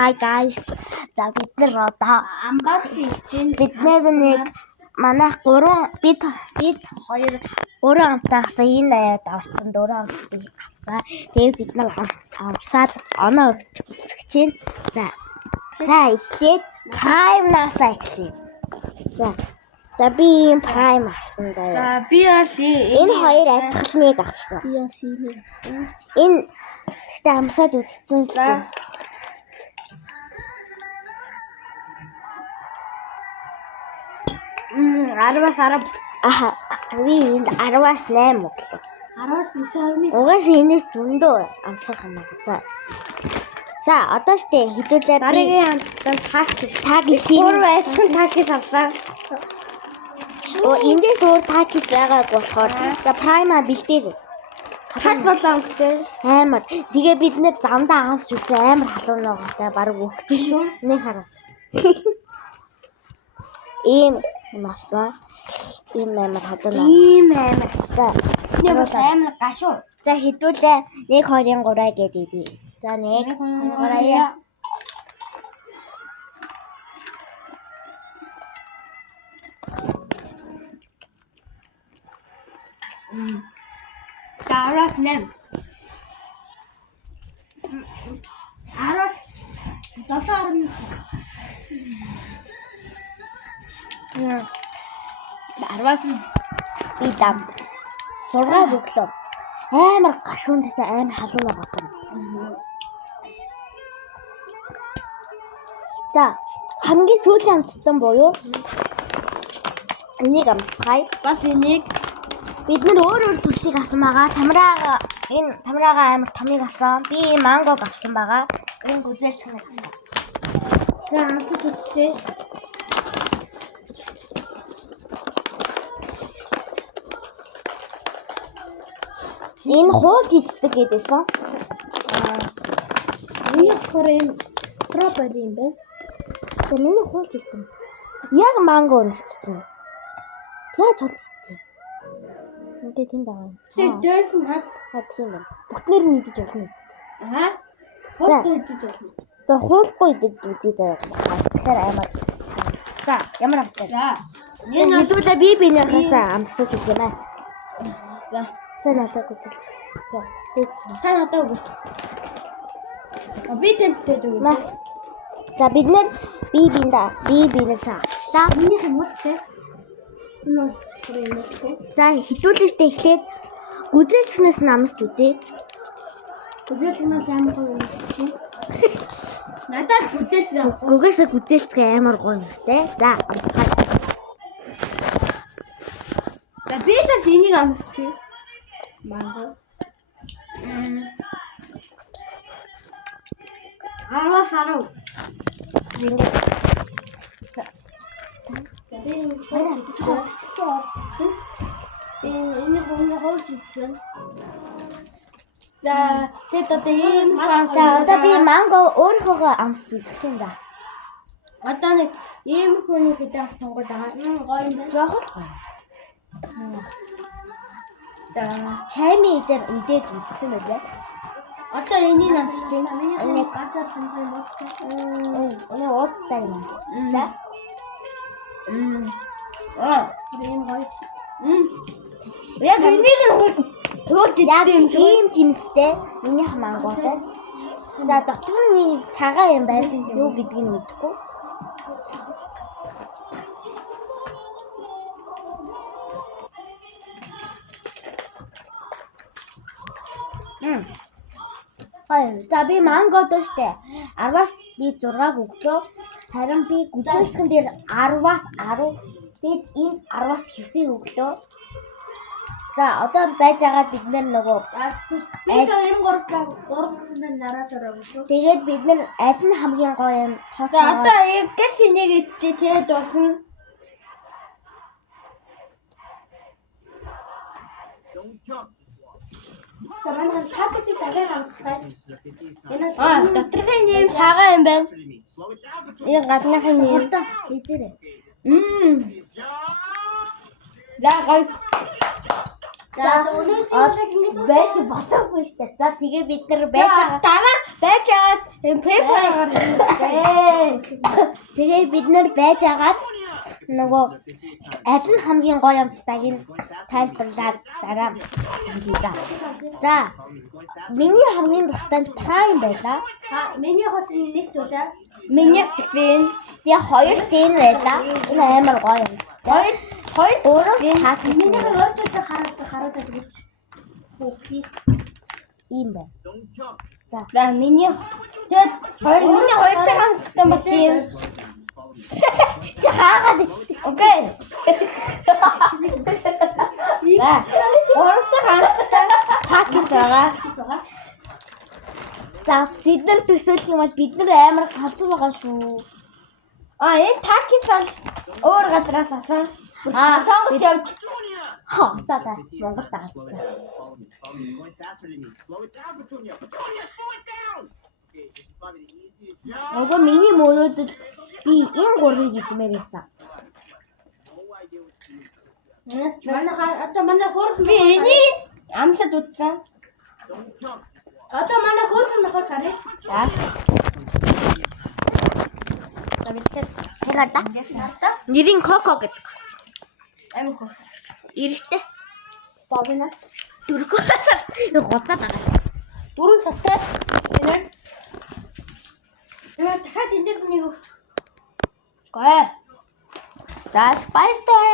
Hi guys. За бид нар одоо unboxing хийж бид нэг манайх 3 бид хоёр 3 амтаасан энэ даяад авсан 4 амтыг авцгаа. Тэгээд бид нар авсаад оноо өгч чинь. За эхлээд Prime-наас эхлэе. За би ийм Prime авсан заяа. За би бол Энэ хоёр адилхныг авсан. би бас ийм авсан. Энэ гэхдээ амсаад үзсэн. За 10-аас 10. Би энд 10-аас 8 өглөө. 10-аас 9.1. Угаасаа энэс зөндөө амслах юм аа. За одоо штэ хэдүүлээ би Дараагийн амттай тагис 3 байцхан тагис авсан. эндээс өөр тагис байгаагүй болохоор за Prime-а бэлдээ. Хас болон гэдэг. Амар. Тэгээ бид нэр замдаа авч үзээ амар халуун ногоотой баг өгч шүү. Нэг хараач. Ийм авсан. Ийм амар халуун ногоо. Ийм амар. За Нэг бол амар гашуу. за хэдүүлээ 1 2 3 гэдэг. За 1 2 3. Дараас 8. 10-аас 7.1. Арваас би дам 6 өглөө амар гашуунтай амар халуун ногоотой. За хамгийн сүүлийн амттан буюу энийг амсцгаая. Бас энийг Бид нар өөр төслийг авсан байгаа. Тамираага амар томыг авсан. Би мангог авсан байгаа. Энэ гүзээлчнийг авсан. за амтд үзлээ. Энэ хуулж иддэг гэдээсэн. Миний хорын стробери юм байна. За миний хуулж иддэг. Яг манго өнөрчсөн. Яаж хуулж иддэг? Үнтэй тэнд байгаа. Тэг дээрсэн хад. Тийм байна. Бүтнээр нь идэж болно үст. Хурд идэж болно. За хуулахгүй идэж үзье даа. Тэгэхээр амар. За ямар амтай. За. Энэ хэдүүлээ бинийхээс амсаж үзье маа. За. За надад үзэл. За. Та надад үгүй. Би тэнтэй үгүй. Маа. За бид нэр бинээс авчлаа. Миний хамгаалтай. Энэ хүрээ. За хэдүүлээ штэ эхлээд гүзээлснээс намсч үзье. Гүзээлснээс амар гоё юм чи. Надад гүзээлс Гүгээсээ гүзээлцгээ амар гоё юмштэй. За амсгаа. За би л энийг амсчих. Манго. 10-аас 10. Ингээд Би энэ хүний хоолж идсэн. За тэгээд одоо ийм за одоо би манго өөрийнхөө амсч үзэх юм да. одоо нэг ийм хүний хэдэн авсангууд байгаа. Гоё юм байна. Жохон гоё. За Чайны идээд үзсэн үү? одоо энийг амсчих чинь. Энийг ганцаар томхой юм уу? Өнөө уудтай юм. За. Энэ гоё. Яг энийг хуурж Яг идэх юм шиг. ийм жимстэй минийх манготой. За дотор нь нэг цагаан юм байна. Юу гэдгийг нь мэдэхгүй. За би мангод штэ 10-аас би 6 өглөө харин би гүзээлцэн дээр 10-аас 10 тэгээд энэ 10-аас 9 өглөө. За одоо байж байгаа бид нар нөгөө Би энэ 3 нараас ороогүй. тэгээд бид нар аль нь хамгийн гоё юм За одоо гэс энийг идчих тэгээд болсон. За манай тагсыг дахиад амсцгаая. Доторхын нэм цагаан юм байна. Энэ гадныхын нэм. Идээрэй. За гоё. байж болоогүй шүү дээ. За тэгээ бид нар байж байгаа. Дараа байж агаад пейпераар Тэгээ бид нар байж агаад нөгөө аль нь хамгийн гоё амтстайг нь тайлбарлаад дараа. За миний хамгийн дуртай нь Prime байлаа. миний хос нэг зүйлээ. Миний чихвэн тэгээ хоёр дэн байлаа. Энэ амар гоё юм. Хоёр өөрөө хаасан. Миний өөртөө хараад гэж. Фокус. Ийм байна. За миний тэгээд миний хоёртой хамттай бас юм. Чи хаагаад ичтэй. Окей. За өөртөө хамттай пакет байгаа. За бид нар төсөөлөх юм бол бид нар амар галзуу байгаа шүү. Энэ такис бол өөр газраас авсан. Сонгож явж. За Монгол тагаас. Нөгөө миний мөрөөдөл би энэ гурвыг идмээр байсан. Манай хөрх би энийг амсаж үзсэн. Одоо манай хөрх нөхөр харъя. За бид тэгээд нэрийн Коко гэдэг. Амин хөрх. Эрэхтэй. Бовина. Дөрвөн сар гоцаад байгаа. 4 сартай. Энэ дахиад эндээс нэг өгч. Гээ. За спайстэй.